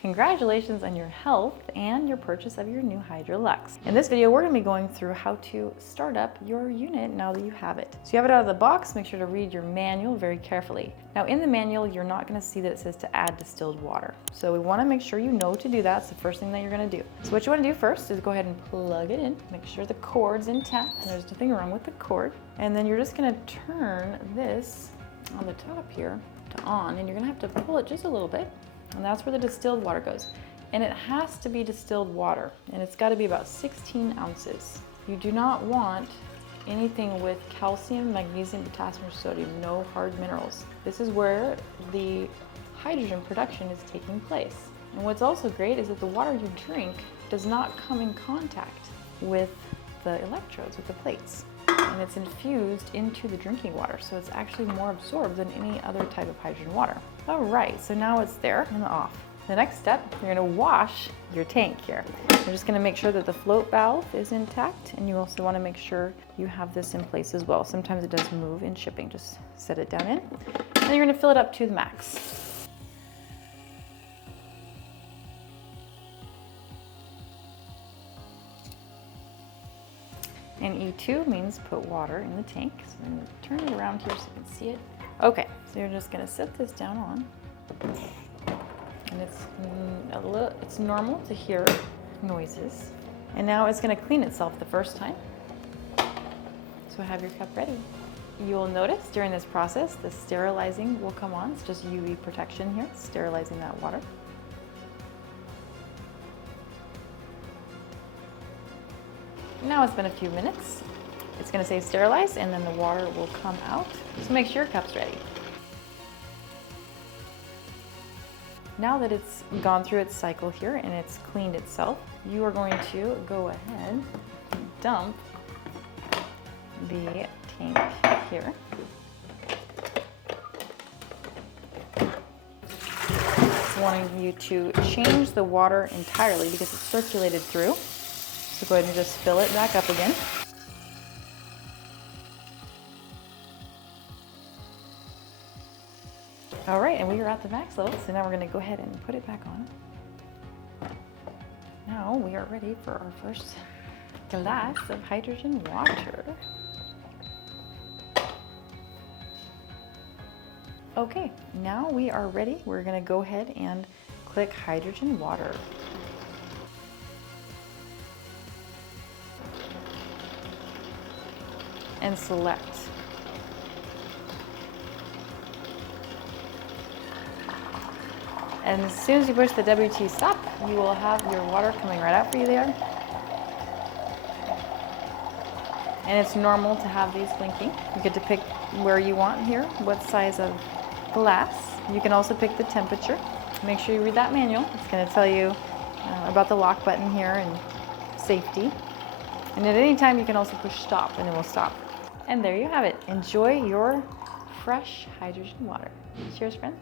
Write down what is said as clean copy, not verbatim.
Congratulations on your health and your purchase of your new Hydra Luxe. In this video, we're going to be going through how to start up your unit now that you have it. So you have it out of the box, make sure to read your manual very carefully. Now in the manual, you're not going to see that it says to add distilled water. So we want to make sure you know to do that. It's the first thing that you're going to do. So what you want to do first is go ahead and plug it in, make sure the cord's intact. There's nothing wrong with the cord. And then you're just going to turn this on the top here to on, and you're going to have to pull it just a little bit. And that's where the distilled water goes. And it has to be distilled water, and it's got to be about 16 ounces. You do not want anything with calcium, magnesium, potassium, or sodium, no hard minerals. This is where the hydrogen production is taking place. And what's also great is that the water you drink does not come in contact with the electrodes, with the plates. And it's infused into the drinking water, so it's actually more absorbed than any other type of hydrogen water. All right, so now it's there and off. The next step, you're gonna wash your tank here. You're just gonna make sure that the float valve is intact, and you also wanna make sure you have this in place as well. Sometimes it does move in shipping. Just set it down in, and you're gonna fill it up to the max. And E2 means put water in the tank. So I'm going to turn it around here so you can see it. Okay, so you're just going to set this down on. And it's normal to hear noises. And now it's going to clean itself the first time. So have your cup ready. You will notice during this process, the sterilizing will come on. It's just UV protection here, sterilizing that water. Now it's been a few minutes. It's going to say sterilize, and then the water will come out. So make sure your cup's ready. Now that it's gone through its cycle here and it's cleaned itself, you are going to go ahead and dump the tank here. It's wanting you to change the water entirely because it's circulated through. So go ahead and just fill it back up again. All right, and we are at the max level, so now we're going to go ahead and put it back on. Now we are ready for our first glass of hydrogen water. Okay, now we are ready. We're going to go ahead and click hydrogen water. And select. And as soon as you push the WT stop, you will have your water coming right out for you there. And it's normal to have these blinking. You get to pick where you want here, what size of glass. You can also pick the temperature. Make sure you read that manual. It's going to tell you about the lock button here and safety. And at any time you can also push stop and it will stop. And there you have it. Enjoy your fresh hydrogen water. Cheers, friends.